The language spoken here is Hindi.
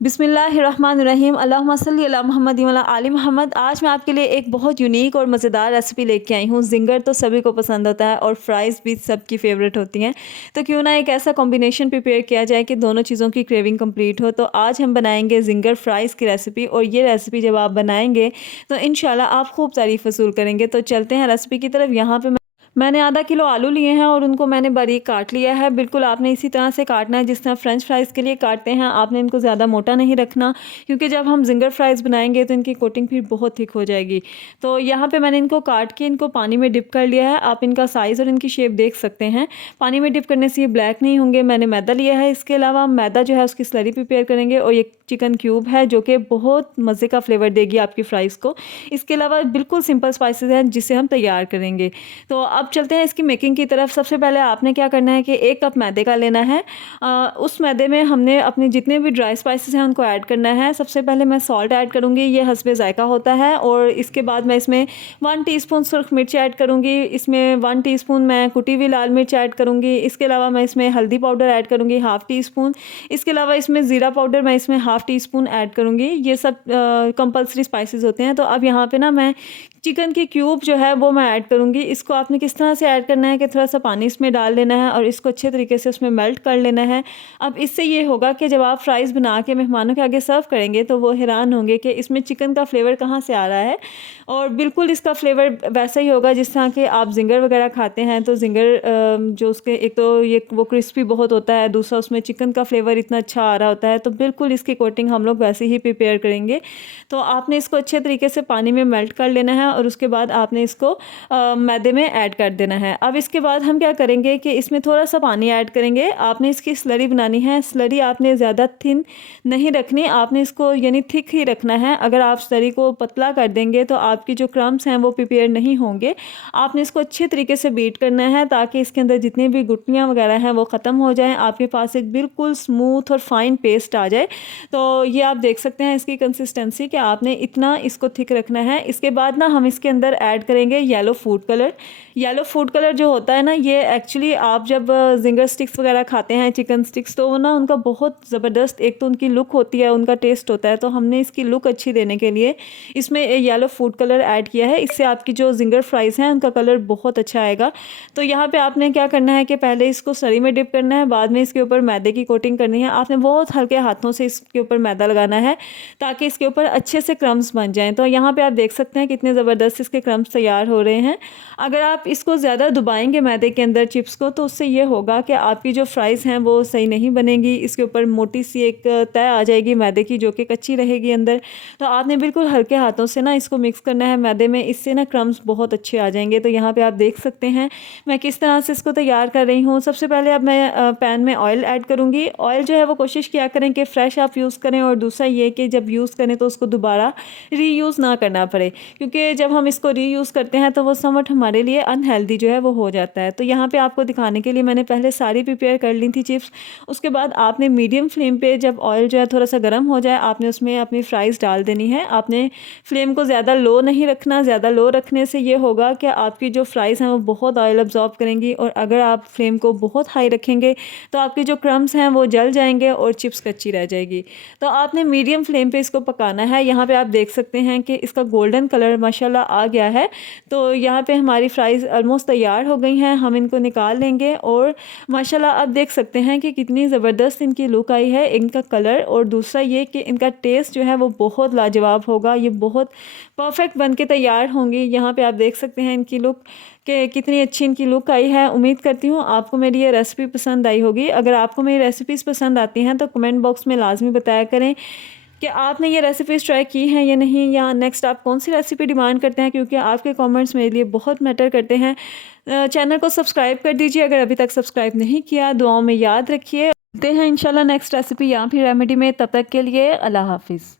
बिस्मिल्लाहिर्रहमानिर्रहीम अल्लाहुम्मा सल्ली अला मुहम्मद व अला आलि मुहम्मद। आज मैं आपके लिए एक बहुत यूनिक और मज़ेदार रेसिपी लेके आई हूँ। ज़िंगर तो सभी को पसंद होता है और फ्राइज़ भी सबकी फ़ेवरेट होती हैं, तो क्यों ना एक ऐसा कॉम्बिनेशन प्रिपेयर किया जाए कि दोनों चीज़ों की क्रेविंग कंप्लीट हो। तो आज हम बनाएंगे ज़िंगर फ्राइज़ की रेसिपी, और ये रेसिपी जब आप बनाएंगे तो इंशाल्लाह आप खूब तारीफ़ वसूल करेंगे। तो चलते हैं रेसिपी की तरफ। यहाँ पे मैंने आधा किलो आलू लिए हैं और उनको मैंने बारीक काट लिया है। बिल्कुल आपने इसी तरह से काटना है जिस तरह फ्रेंच फ्राइज़ के लिए काटते हैं। आपने इनको ज़्यादा मोटा नहीं रखना, क्योंकि जब हम ज़िंगर फ्राइज़ बनाएंगे तो इनकी कोटिंग फिर बहुत थिक हो जाएगी। तो यहाँ पे मैंने इनको काट के इनको पानी में डिप कर लिया है। आप इनका साइज़ और इनकी शेप देख सकते हैं। पानी में डिप करने से ये ब्लैक नहीं होंगे। मैंने मैदा लिया है, इसके अलावा मैदा जो है उसकी स्लरी प्रिपेयर करेंगे, और ये चिकन क्यूब है जो कि बहुत मज़े का फ्लेवर देगी आपकी फ़्राइज़ को। इसके अलावा बिल्कुल सिंपल स्पाइसेस हैं जिसे हम तैयार करेंगे। तो अब चलते हैं इसकी मेकिंग की तरफ। सबसे पहले आपने क्या करना है कि 1 कप मैदे का लेना है। उस मैदे में हमने अपने जितने भी ड्राई स्पाइसेस हैं उनको ऐड करना है। सबसे पहले मैं सॉल्ट ऐड करूँगी, ये हस्बे ज़ायका होता है। और इसके बाद मैं इसमें 1 टीस्पून सुर्ख मिर्च ऐड करूँगी। इसमें 1 टीस्पून मैं कुटी हुई लाल मिर्च ऐड करूँगी। इसके अलावा मैं इसमें हल्दी पाउडर ऐड करूँगी ½ टीस्पून। इसके अलावा इसमें ज़ीरा पाउडर मैं इसमें ½ टीस्पून ऐड करूँगी। ये सब कंपल्सरी स्पाइसेस होते हैं। तो अब यहाँ पे ना मैं चिकन की क्यूब जो है वो मैं ऐड करूँगी। इसको आपने किस तरह से ऐड करना है कि थोड़ा सा पानी इसमें डाल लेना है और इसको अच्छे तरीके से उसमें मेल्ट कर लेना है। अब इससे ये होगा कि जब आप फ्राइज़ बना के मेहमानों के आगे सर्व करेंगे तो वो हैरान होंगे कि इसमें चिकन का फ्लेवर कहाँ से आ रहा है। और बिल्कुल इसका फ्लेवर वैसा ही होगा जिस तरह के आप ज़िंगर वगैरह खाते हैं। तो ज़िंगर जो उसके एक तो ये वो क्रिस्पी बहुत होता है, दूसरा उसमें चिकन का फ्लेवर इतना अच्छा आ रहा होता है। तो बिल्कुल इसकी कोटिंग हम लोग वैसे ही प्रिपेयर करेंगे। तो आपने इसको अच्छे तरीके से पानी में मेल्ट कर लेना है और उसके बाद आपने इसको मैदे में ऐड कर देना है। अब इसके बाद हम क्या करेंगे कि इसमें थोड़ा सा पानी ऐड करेंगे। आपने इसकी स्लरी बनानी है। स्लरी आपने ज़्यादा थिन नहीं रखनी, आपने इसको यानी थिक ही रखना है। अगर आप स्लरी को पतला कर देंगे तो आपकी जो क्रम्स हैं वो प्रिपेयर नहीं होंगे। आपने इसको अच्छे तरीके से बीट करना है ताकि इसके अंदर जितनी भी गुठलियाँ वगैरह हैं वो ख़त्म हो जाएँ। आपके पास एक बिल्कुल स्मूथ और फाइन पेस्ट आ जाए। तो ये आप देख सकते हैं इसकी कंसिस्टेंसी कि आपने इतना इसको थिक रखना है। इसके बाद ना हम इसके अंदर ऐड करेंगे yellow food colour. Yellow food colour जो होता है ना, ये एक्चुअली आप जब ज़िंगर स्टिक्स वगैरह खाते हैं, चिकन स्टिक्स, तो वो ना उनका बहुत ज़बरदस्त एक तो उनकी लुक होती है, उनका टेस्ट होता है। तो हमने इसकी लुक अच्छी देने के लिए इसमें येलो फूड कलर ऐड किया है। इससे आपकी जो ज़िंगर फ्राइज़ हैं उनका कलर बहुत अच्छा आएगा। तो यहाँ पे आपने क्या करना है कि पहले इसको स्लरी में डिप करना है, बाद में इसके ऊपर मैदे की कोटिंग करनी है। आपने बहुत हल्के हाथों से इसके ऊपर मैदा लगाना है ताकि इसके ऊपर अच्छे से क्रम्स बन जाएँ। तो यहाँ पे आप देख सकते हैं कितने ज़बरदस्त इसके क्रम्स तैयार हो रहे हैं। अगर आप इसको ज़्यादा दबाएंगे मैदे के अंदर चिप्स को, तो उससे ये होगा कि आपकी जो फ्राइज़ हैं वो सही नहीं बनेंगी। इसके ऊपर मोटी सी एक तय आ जाएगी मैदे की जो कि कच्ची रहेगी अंदर। तो आपने बिल्कुल हल्के हाथों से ना इसको मिक्स करना है मैदे में, इससे ना क्रम्स बहुत अच्छे आ जाएंगे। तो यहाँ पे आप देख सकते हैं मैं किस तरह से इसको तैयार कर रही हूँ। सबसे पहले अब मैं पैन में ऑयल ऐड करूँगी। ऑयल जो है वो कोशिश किया करें कि फ़्रेश आप यूज़ करें, और दूसरा ये कि जब यूज़ करें तो उसको दोबारा रीयूज़ ना करना पड़े, क्योंकि जब हम इसको रीयूज़ करते हैं तो वो समवट हमारे लिए अनहेल्दी जो है वो हो जाता है। तो यहाँ पे आपको दिखाने के लिए मैंने पहले सारी प्रिपेयर कर ली थी चिप्स। उसके बाद आपने मीडियम फ्लेम पे जब ऑयल जो है थोड़ा सा गर्म हो जाए, आपने उसमें अपनी फ्राइज़ डाल देनी है। आपने फ्लेम को ज़्यादा लो नहीं रखना। ज़्यादा लो रखने से ये होगा कि आपकी जो फ्राइज़ हैं वो बहुत ऑयल अब्जॉर्ब करेंगी, और अगर आप फ्लेम को बहुत हाई रखेंगे तो आपके जो क्रम्स हैं वो जल जाएंगे और चिप्स कच्ची रह जाएगी। तो आपने मीडियम फ्लेम पे इसको पकाना है। यहाँ पे आप देख सकते हैं कि इसका गोल्डन कलर माशाल्लाह आ गया है। तो यहाँ पे हमारी फ्राइज़ ऑलमोस्ट तैयार हो गई हैं। हम इनको निकाल लेंगे, और माशाल्लाह आप देख सकते हैं कि कितनी ज़बरदस्त इनकी लुक आई है, इनका कलर, और दूसरा ये कि इनका टेस्ट जो है वो बहुत लाजवाब होगा। ये बहुत परफेक्ट बन के तैयार होंगी। यहाँ पे आप देख सकते हैं इनकी लुक कि कितनी अच्छी इनकी लुक आई है। उम्मीद करती हूँ आपको मेरी ये रेसिपी पसंद आई होगी। अगर आपको मेरी रेसिपीज़ पसंद आती हैं तो कमेंट बॉक्स में लाजमी बताया करें कि आपने ये रेसिपीज़ ट्राई की हैं या नहीं, या नेक्स्ट आप कौन सी रेसिपी डिमांड करते हैं, क्योंकि आपके कमेंट्स मेरे लिए बहुत मैटर करते हैं। चैनल को सब्सक्राइब कर दीजिए अगर अभी तक सब्सक्राइब नहीं किया। दुआओं में याद रखिए। मिलते हैं इंशाल्लाह नेक्स्ट रेसिपी या फिर रेमेडी में। तब तक के लिए अल्लाह हाफिज़।